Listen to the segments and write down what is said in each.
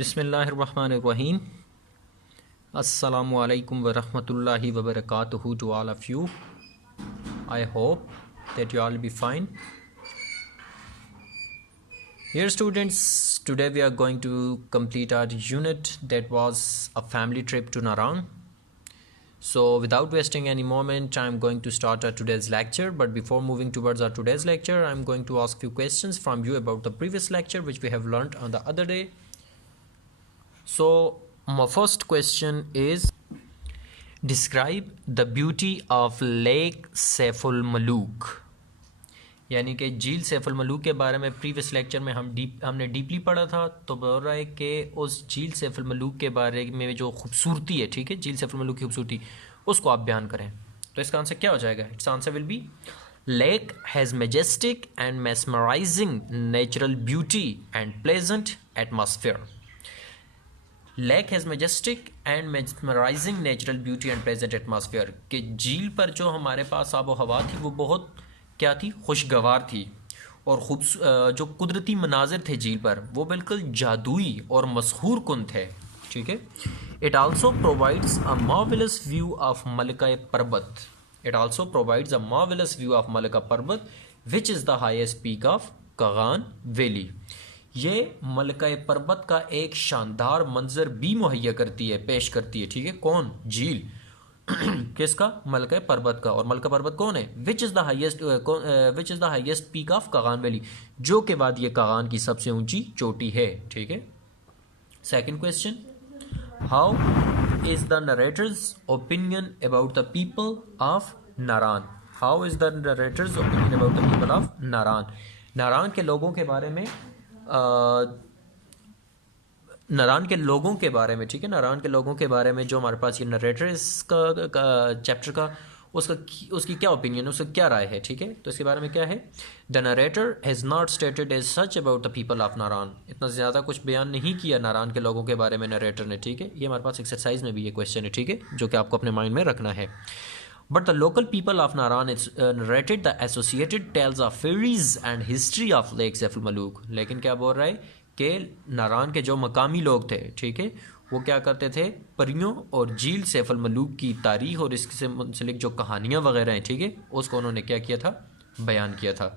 Bismillahirrahmanirrahim. Assalamu alaikum wa rahmatullahi wa barakatuhu to all of you. I hope that you all be fine. Dear students, today we are going to complete our unit that was a family trip to Narang. So without wasting any moment, I am going to start our today's lecture. But before moving towards our today's lecture, I am going to ask few questions from you about the previous lecture which we have learned on the other day. So my first question is, describe the beauty of Lake Saiful Malook. यानी कि झील सैफुल मलूक के बारे में previous lecture में हमने deeply पढ़ा था। तो बोल रहा है कि उस झील सैफुल मलूक के बारे में जो खूबसूरती है, ठीक है, झील सैफुल मलूक की खूबसूरती, उसको आप बयान करें। तो इसका आंसर क्या हो जाएगा? It's answer will be lake has majestic and mesmerising natural beauty and pleasant atmosphere. Lake has majestic and mesmerising natural beauty and pleasant atmosphere कि झील पर जो हमारे पास आबो हवा थी वो बहुत क्या थी? खुशगवार थी। और जो कुदरती मनाजिर थे झील पर वो बिल्कुल जादुई और मशहूर कुन थे, ठीक है। It also provides a marvellous view of मलका पर्वत। It also provides a marvellous view of मलका पर्वत which is the highest peak of Kaghan valley. ये मलका पर्वत का एक शानदार मंजर भी मुहैया करती है, पेश करती है, ठीक है। कौन? झील। किसका? मलका पर्वत का। और मलका पर्वत कौन है? Which is the highest peak of Kaghan valley, जो के बाद ये कागान की सबसे ऊंची चोटी है, ठीक है। Second question, how is the narrator's opinion about the people of Naran. How is the narrator's opinion about the people of Naran. Naran के लोगों के बारे में नारान के लोगों के बारे में, ठीक है, नारान के लोगों के बारे में जो हमारे पास ये नरेटर इसका चैप्टर का उसकी क्या ओपिनियन है, उसका क्या राय है, ठीक है। तो इसके बारे में क्या है? The narrator has not stated as such about the people of Naran. इतना ज़्यादा कुछ बयान नहीं किया नारान के लोगों के बारे में नरेटर ने, ठीक है। ये हमारे पास एक्सरसाइज में भी ये क्वेश्चन है, ठीक है, जो कि आपको अपने माइंड में रखना है। But the local people of Naran narrated the associated tales of fairies and history of Lake Saiful Malook। लेकिन क्या बोल रहा है कि नारान के जो मकामी लोग थे, ठीक है, वो क्या करते थे? परियों और झील सैफुल मलूक की तारीख और इससे मुंसलिक जो कहानियाँ वगैरह हैं, ठीक है, उसको उन्होंने क्या किया था? बयान किया था।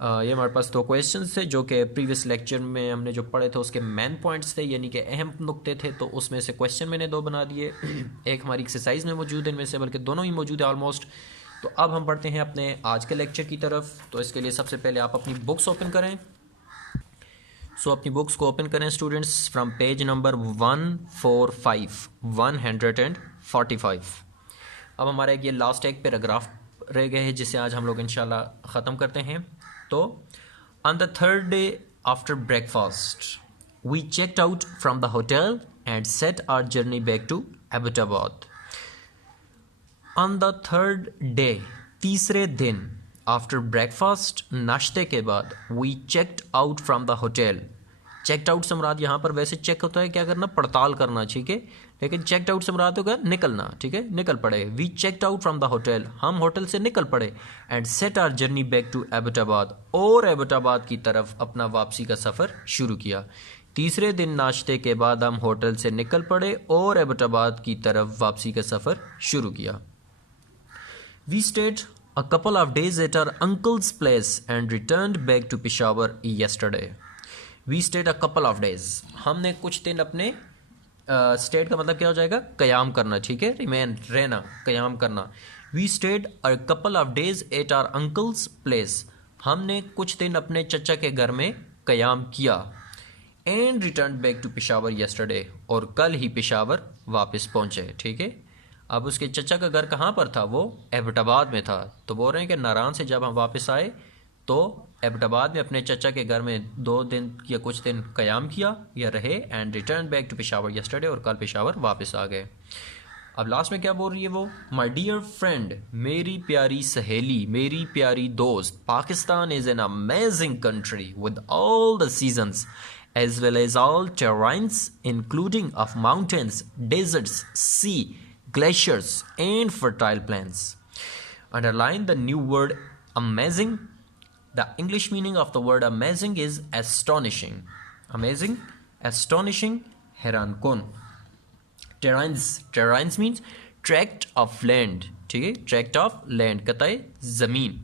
ये हमारे पास दो क्वेश्चंस थे जो कि प्रीवियस लेक्चर में हमने जो पढ़े थे उसके मेन पॉइंट्स थे, यानी कि अहम नुक्ते थे। तो उसमें से क्वेश्चन मैंने दो बना दिए, एक हमारी एक्सरसाइज में मौजूद है, इनमें से बल्कि दोनों ही मौजूद है ऑलमोस्ट। तो अब हम पढ़ते हैं अपने आज के लेक्चर की तरफ। तो इसके लिए सबसे पहले आप अपनी बुक्स ओपन करें। सो अपनी बुक्स को ओपन करें स्टूडेंट्स फ्रॉम पेज नंबर 145। अब हमारा ये लास्ट एक पैराग्राफ रह गए हैं जिसे आज हम लोग इंशाल्लाह ख़त्म करते हैं। तो on the third day after breakfast we checked out from the hotel and set our journey back to Abbottabad। on the third day, तीसरे दिन, after breakfast, नाश्ते के बाद, we checked out from the hotel। Checked out से मुराद यहाँ पर वैसे check होता है क्या करना? पड़ताल करना, ठीक है, लेकिन चेकड आउट से मुराद होगा निकलना, ठीक है, निकल पड़े। We checked out from the hotel, हम होटल से निकल पड़े। And set our journey back to Abbottabad, और एबटाबाद की तरफ अपना वापसी का सफ़र शुरू किया। तीसरे दिन नाश्ते के बाद हम होटल से निकल पड़े और एबटाबाद की तरफ वापसी का सफ़र शुरू किया। We stayed a couple of days at our uncle's place and returned back to Peshawar yesterday. We stayed a couple of days, हमने कुछ दिन अपने स्टेट का मतलब क्या हो जाएगा? क़याम करना, ठीक है, रिमेन, रहना, क़याम करना। We stayed a couple of days at our uncle's place, हमने कुछ दिन अपने चचा के घर में क़याम किया। And return back to Peshawar yesterday, और कल ही पेशावर वापस पहुँचे, ठीक है। अब उसके चचा का घर कहाँ पर था? वो एबटाबाद में था। तो बोल रहे हैं कि नारान से जब हम वापस आए तो एबटाबाद में अपने चचा के घर में 2 दिन या कुछ दिन क़याम किया या रहे। And return back to Peshawar yesterday, और कल पेशावर वापस आ गए। अब लास्ट में क्या बोल रही है वो? माई डियर फ्रेंड, मेरी प्यारी सहेली, मेरी प्यारी दोस्त, Pakistan is an amazing country with all the seasons as well as all terrains including of mountains, deserts, sea, glaciers and fertile plains. Underline the new word amazing. The English meaning of the word amazing is astonishing. Amazing, astonishing, हैरान कुन। टेराइंस means tract of land, ठीक है, tract of land, कतई ज़मीन।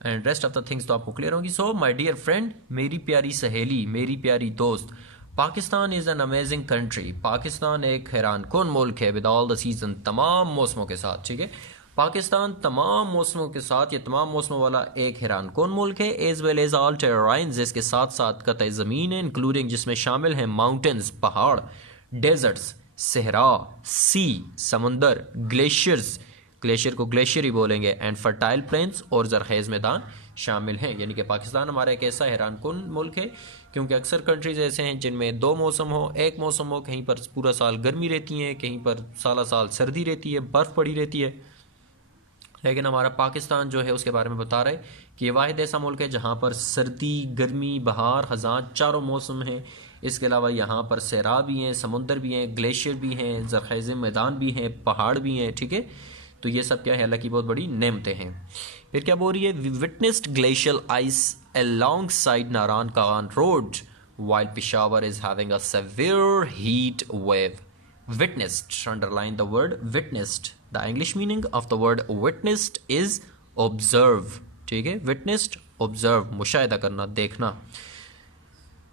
And rest of the things तो आपको clear होंगी। So my dear friend, मेरी प्यारी सहेली, मेरी प्यारी दोस्त, Pakistan is an amazing country. Pakistan एक हैरान कुन मुल्क है, विद ऑल द सीजन, तमाम मौसमों के साथ, ठीक है। पाकिस्तान तमाम मौसमों के साथ, ये तमाम मौसमों वाला एक हैरान कुन मुल्क है, एज वेल एज ऑल टेराइंस, इसके साथ साथ कतई ज़मीन है, इंक्लूडिंग जिसमें शामिल हैं माउंटेन्स, पहाड़, डेजर्ट्स, सहरा, सी, समंदर, ग्लेशियर्स, ग्लेशियर को ग्लेशियर ही बोलेंगे, एंड फर्टाइल प्लेन्स और जरखेज़ मैदान शामिल हैं। यानी कि पाकिस्तान हमारा एक ऐसा हैरान कुन मुल्क है, क्योंकि अक्सर कंट्रीज़ ऐसे हैं जिनमें दो मौसम हो, एक मौसम हो, कहीं पर पूरा साल गर्मी रहती है, कहीं पर साला साल सर्दी रहती है, बर्फ़ पड़ी रहती है। लेकिन हमारा पाकिस्तान जो है उसके बारे में बता रहे कि ये वाहिद ऐसा मुल्क है जहाँ पर सर्दी, गर्मी, बहार, ख़ज़ां चारों मौसम हैं। इसके अलावा यहाँ पर सहरा भी हैं, समुंदर भी हैं, ग्लेशियर भी हैं, ज़रख़ेज़ मैदान भी हैं, पहाड़ भी हैं, ठीक है। तो ये सब क्या है, अल्लाह की बहुत बड़ी नेमतें हैं। फिर क्या बोल रही है, we witnessed glacial ice alongside Naran Kagan road while Peshawar is having a severe heat wave. Witnessed, underline the word witnessed. The English meaning of the word witnessed is observe, ठीक है, witnessed, observe, मुशाहिदा करना, देखना।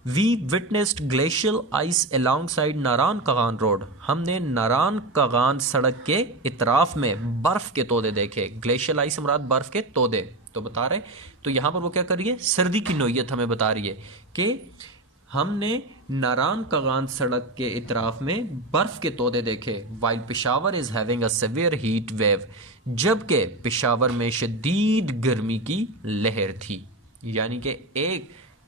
We witnessed glacial ice alongside Naran Kagan road, हमने नारान कागान सड़क के इतराफ में बर्फ के तोदे देखे। ग्लेशियल आइस मुराद बर्फ के तोदे, तो बता रहे, तो यहाँ पर वो क्या कर रही है, सर्दी की नोयत हमें बता रही है कि हमने नारान कागान सड़क के इतराफ में बर्फ के तोदे देखे। While Peshawar is having a severe heat wave, जबकि पिशावर में शदीद गर्मी की लहर थी। यानी कि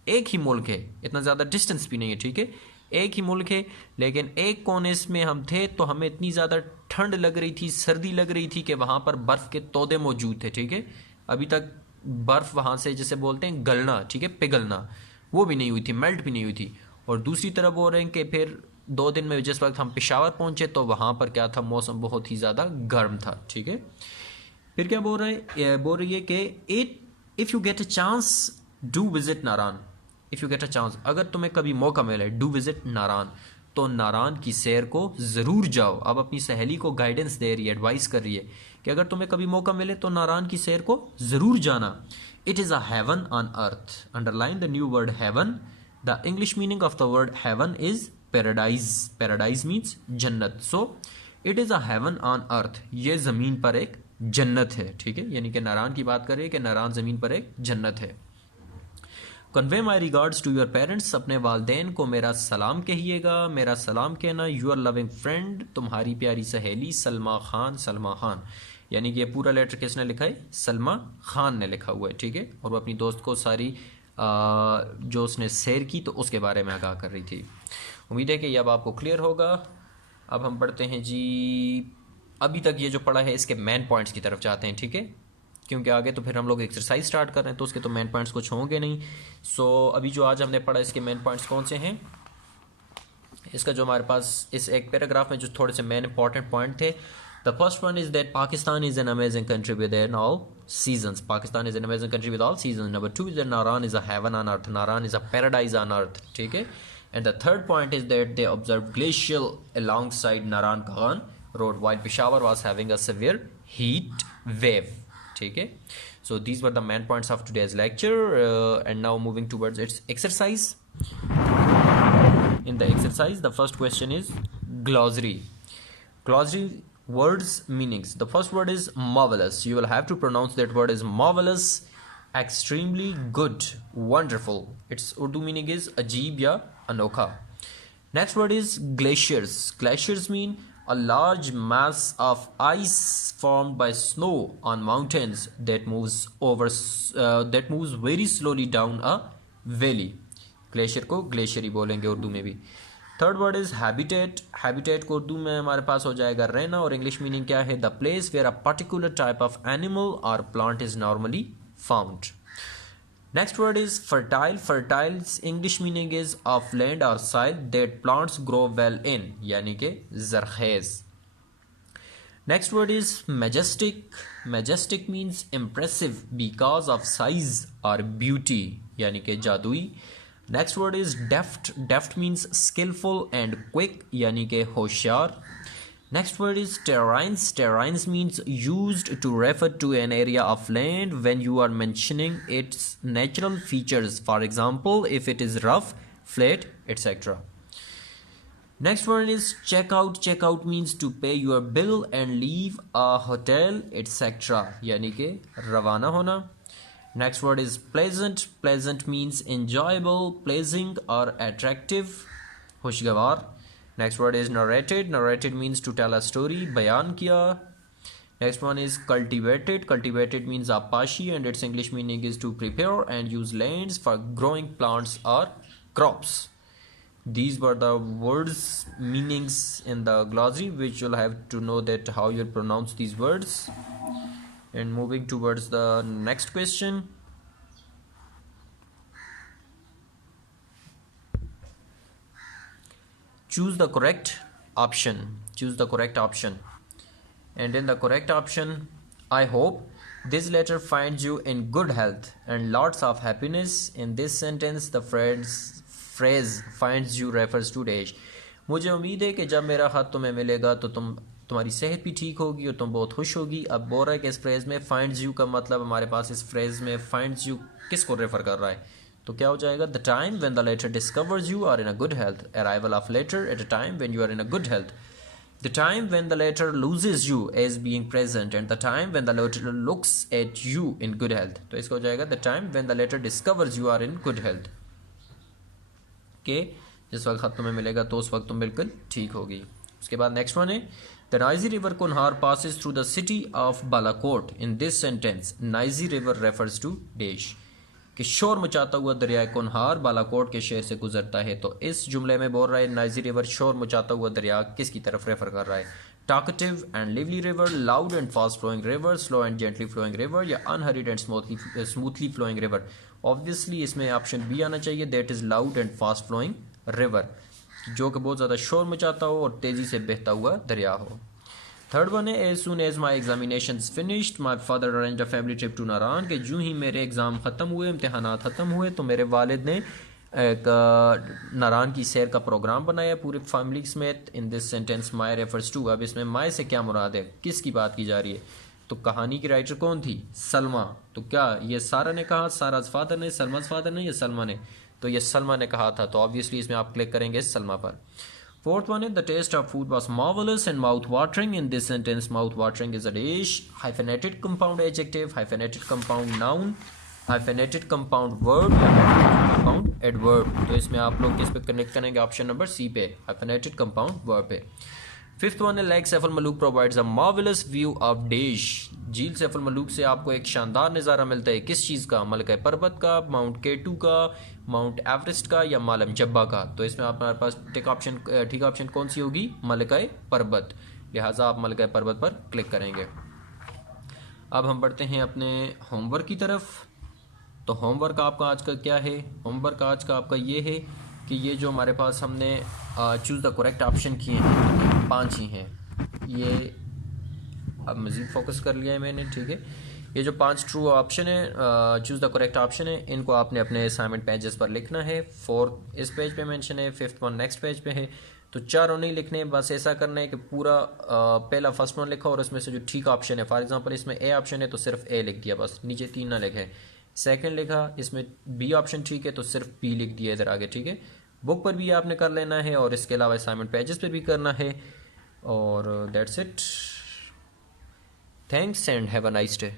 एक ही मुल्क है, इतना ज़्यादा डिस्टेंस भी नहीं है, ठीक है, एक ही मुल्क है, लेकिन एक कोने में हम थे तो हमें इतनी ज़्यादा ठंड लग रही थी, सर्दी लग रही थी कि वहाँ पर बर्फ़ के तोदे मौजूद थे, ठीक है। अभी तक बर्फ़ वहाँ से जिसे बोलते हैं गलना, ठीक है, पिघलना, वो भी नहीं हुई थी, मेल्ट भी नहीं हुई थी। और दूसरी तरफ बोल रहे हैं कि फिर 2 दिन में जिस वक्त हम पेशावर पहुंचे तो वहाँ पर क्या था, मौसम बहुत ही ज़्यादा गर्म था, ठीक है। फिर क्या बोल रहे हैं, बोल रही है कि if you get a chance do visit Naran, if you get a chance, अगर तुम्हें कभी मौका मिले, डू विजिट नारान, तो नारान की सैर को ज़रूर जाओ। अब अपनी सहेली को गाइडेंस दे रही है, एडवाइस कर रही है कि अगर तुम्हें कभी मौका मिले तो नारान की सैर को ज़रूर जाना। It is a heaven on earth, underline the new word heaven. The English meaning of the word heaven is paradise. Paradise means जन्नत. So it is a heaven on earth. ये ज़मीन पर एक जन्नत है, ठीक है। यानी कि नारान की बात करें कि नारान ज़मीन पर एक जन्नत है। Convey my regards to your parents. अपने वालदेन को मेरा सलाम कहिएगा, मेरा सलाम कहना। Your loving friend, तुम्हारी प्यारी सहेली सलमा खान, सलमा खान। यानी कि ये पूरा लेटर किसने लिखा है, सलमा खान ने लिखा हुआ है, ठीक है। और वो अपनी दोस्त को सारी जो उसने सैर की तो उसके बारे में आगाह कर रही थी। उम्मीद है कि ये अब आपको क्लियर होगा। अब हम पढ़ते हैं जी, अभी तक ये जो पढ़ा है इसके मेन पॉइंट्स की तरफ जाते हैं, ठीक है, क्योंकि आगे तो फिर हम लोग एक्सरसाइज स्टार्ट कर रहे हैं तो उसके तो मेन पॉइंट्स कुछ होंगे नहीं। सो अभी जो आज हमने पढ़ा इसके मेन पॉइंट्स कौन से हैं, इसका जो हमारे पास इस एक पैराग्राफ में जो थोड़े से मेन इंपॉर्टेंट पॉइंट थे, the first one is that Pakistan is an amazing country within all seasons. Pakistan is an amazing country with all seasons. Number 2 is that Naran is a heaven on earth. Naran is a paradise on earth. ठीक है. And the third point is that they observed glacial alongside Naran Kagan road while Peshawar was having a severe heat wave. ठीक है. So these were the main points of today's lecture. And now moving towards its exercise. In the exercise, the first question is glossary. Glossary words meanings. The first word is marvelous. You will have to pronounce that word is marvelous, extremely good, wonderful. Its Urdu meaning is ajeeb ya anokha. Next word is glaciers. Glaciers mean a large mass of ice formed by snow on mountains that moves very slowly down a valley. Glacier को glacier ही बोलेंगे उर्दू में भी। Third word is habitat. Habitat को उर्दू में हमारे पास हो जाएगा रहना, और इंग्लिश मीनिंग क्या है, the place where a particular type of animal और plant is normally found. Next word is fertile. Fertile's English meaning is of land और soil that plants grow well in, यानी कि जरखेज। Next word is majestic. Majestic means impressive because of size और beauty, यानी कि जादुई। Next word is deft. Deft means skilful and quick, यानी कि होशियार. Next word is terrains. Terrains means used to refer to an area of land when you are mentioning its natural features. For example, if it is rough, flat, etc. Next word is checkout. Checkout means to pay your bill and leave a hotel, etc. यानी कि रवाना होना. Next word is pleasant. Pleasant means enjoyable, pleasing or attractive, खुशगवार. Next word is narrated. Narrated means to tell a story, बयान किया. Next one is cultivated. Cultivated means apashi and its English meaning is to prepare and use lands for growing plants or crops. These were the words meanings in the glossary, which you'll have to know that how you pronounce these words. And moving towards the next question. Choose the correct option. Choose the correct option. And in the correct option, I hope this letter finds you in good health and lots of happiness. In this sentence, the phrase finds you refers to dash. मुझे उम्मीद है कि जब मेरा खत तुम्हें मिलेगा तो तुम्हारी सेहत भी ठीक होगी और तुम बहुत खुश होगी. अब बोल रहा है कि इस फ्रेज में finds you का मतलब हमारे पास इस फ्रेज में finds you किसको रेफर कर रहा है, तो क्या हो जाएगा? The time when the letter discovers you are in a good health. Arrival of letter at a time when you are in a good health. The time when the letter loses you as being present and the time when the letter looks at you in good health. तो इसका हो जाएगा the time when the letter discovers you are in good health. के जिस वक्त खत तुम्हें मिलेगा तो उस वक्त तुम बिल्कुल ठीक होगी. उसके बाद नेक्स्ट वन है the noisy river Kunhar passes through the city of Balakot. In this sentence noisy river refers to dash, कि शोर मचाता हुआ दरिया कुनहार बालाकोट के शहर से गुजरता है. तो इस जुमले में बोल रहा है नाइजी रिवर शोर मचाता हुआ दरिया किसकी तरफ रेफर कर रहा है? Talkative and lively river, loud and fast flowing river, slow and gently flowing river या unhurried and smoothly flowing river. Obviously इसमें ऑप्शन बी आना चाहिए, that is loud and fast flowing river, जो कि बहुत ज़्यादा शोर मचाता हो और तेज़ी से बहता हुआ दरिया हो. थर्ड वन है as soon as my examination finished my father arrange a family trip to Naran. कि जूँ ही मेरे एग्ज़ाम ख़त्म हुए, इम्तहानात ख़त्म हुए, तो मेरे वालिद ने एक नारान की सैर का प्रोग्राम बनाया पूरी फैमिली समेत. In this sentence my refers to. अब इसमें माई से क्या मुराद है, किसकी बात की जा रही है? तो कहानी की राइटर कौन थी? सलमा. तो क्या ये सारा ने कहा, साराज फादर ने, सलमाज फादर ने, या सलमा ने? तो ये सलमा ने कहा था, तो ऑब्वियसली इसमें आप क्लिक करेंगे सलमा पर. Fourth one is the taste of food was marvelous and mouth-watering. In this sentence, mouth-watering is a dish. Hyphenated compound adjective, hyphenated compound noun, hyphenated compound verb, hyphenated compound adverb. तो इसमें आप लोग किस पे connect करेंगे? Option number C पे, hyphenated compound verb पे. Fifth one है lake Saif al Malook provides a marvellous view of डेश. झील सैफ अल मलूक से आपको एक शानदार नज़ारा मिलता है. किस चीज़ का? मलका पर्वत का, माउंट केटू का, माउंट एवरेस्ट का या मालम जब्बा का. तो इसमें हमारे पास ठीक ऑप्शन कौन सी होगी? मलका पर्वत. लिहाजा आप मलका पर्वत पर क्लिक करेंगे. अब हम बढ़ते हैं अपने होमवर्क की तरफ. तो होमवर्क आपका आज का क्या है? होमवर्क आज का आपका ये है कि ये जो हमारे पास हमने चूज़ द करेक्ट ऑप्शन किए हैं 5 ही हैं. ये अब मज़ीद फोकस कर लिया है मैंने, ठीक है. ये जो 5 ट्रू ऑप्शन है, चूज़ द करेक्ट ऑप्शन है, इनको आपने अपने असाइनमेंट पेजेस पर लिखना है. 4th इस पेज पे मेंशन है, 5th वन नेक्स्ट पेज पे है. तो चारों नहीं लिखने, बस ऐसा करना है कि पूरा पहला फर्स्ट वन लिखा और उसमें से जो ठीक ऑप्शन है, फॉर एग्जांपल इसमें ए ऑप्शन है तो सिर्फ ए लिख दिया, बस नीचे 3 ना लिखे. सेकंड लिखा, इसमें बी ऑप्शन ठीक है तो सिर्फ बी लिख दिया इधर आगे, ठीक है. बुक पर भी आपने कर लेना है और इसके अलावा असाइनमेंट पेजेस पर भी करना है. और that's it. Thanks and have a nice day.